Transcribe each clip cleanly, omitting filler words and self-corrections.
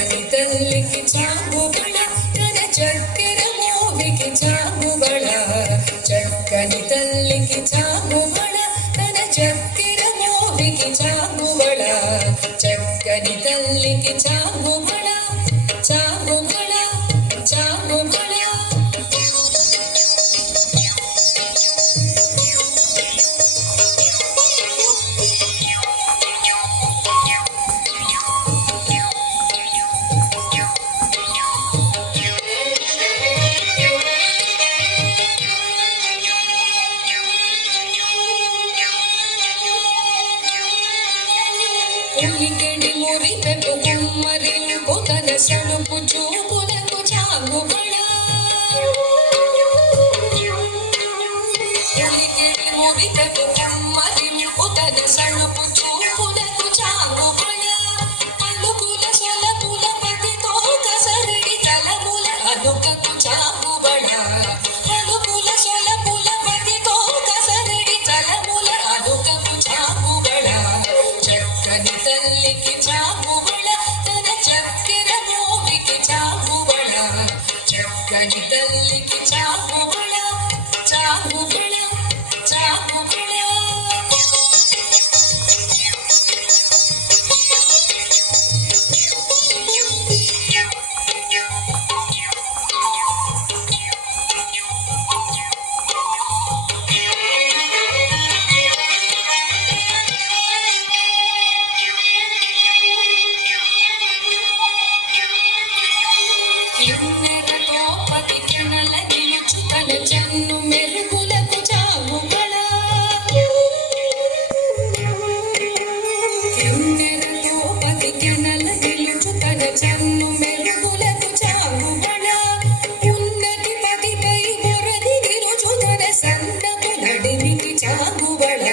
చక్కని తల్లికి చాగుబళ తన చక్కెర మోవికి చాగుబళ చక్కని తల్లికి చాగుబళ తన చక్కెర మోవికి చాగుబళ చక్కని తల్లికి చాగుబళ చాగుబళ చాగుబళ ఉలికెడి మురిపెపు కుమ్మరింపు తన సడుపు చూపులకు చాగుబళ ఉలికెడి మురిపెపు కుమ్మరింపు తన సడుపు చూపులకు చాగుబళ పలుకుల సొలపుల పతితో కసరడి తలముల అదుకకు చాగుబళ పలుకుల సొలపుల పతితో కసరడి తలముల అదుకకు చాగుబళ చక్కని తల్లికి చాగుబళ తన చక్కెర మోవికి చాగుబళ చక్కని తల్లికి చాగుబళ చాగుబళ చాగుబళ కిన్నెరతో పది క్షణల నిలుచు తన జన్ను మెరుగులకు చాగుబళ కిన్నెరతో పది క్షణల నిలుచు తన జన్ను మెరుగులకు చాగుబళ ఉన్నతి పదిపై మొరది నిలుచు తన సన్నపు నడిమికి చాగుబళ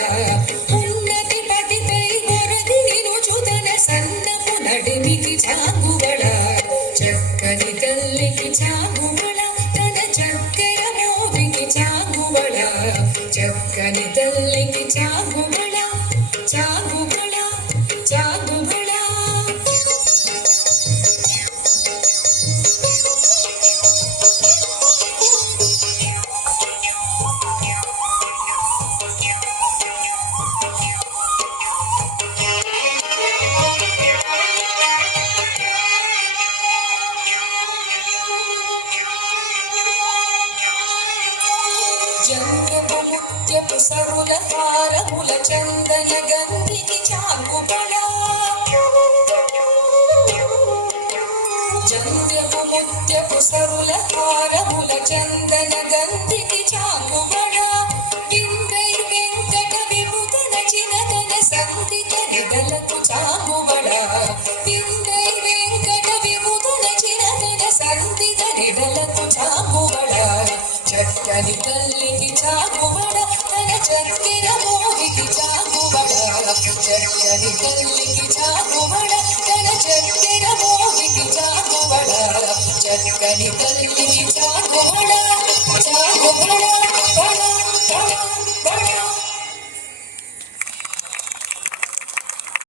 ఉన్నతి పదిపై మొరది నిలుచు తన సన్నపు నడిమికి చాగుబళ చక్కని తల్లికి చాగుబళ తన చక్కెర మోవికి చాగుబళ చక్కని తల్లికి చాగుబళ చాగుబళ చాగుబళ జంధ్యపు ముత్యపు సరుల హారముల చందన గంధికి చాగుబళ జంధ్యపు ముత్యపు సరుల హారముల చందన గంధికి చాగుబళ విందై వెంకట విభుతన చినతన సంధిత నిదలకు చాగుబళ విందై వెంకట విభుతన చినతన సంధిత నిదలకు చాగుబళ చక్కని తల్లికి చాగుబళ తన చక్కెర మోవికి చాగుబళ చక్కని తల్లికి చాగుబళ తన చక్కెర మోవికి చాగుబళ చక్కని తల్లికి చాగుబళ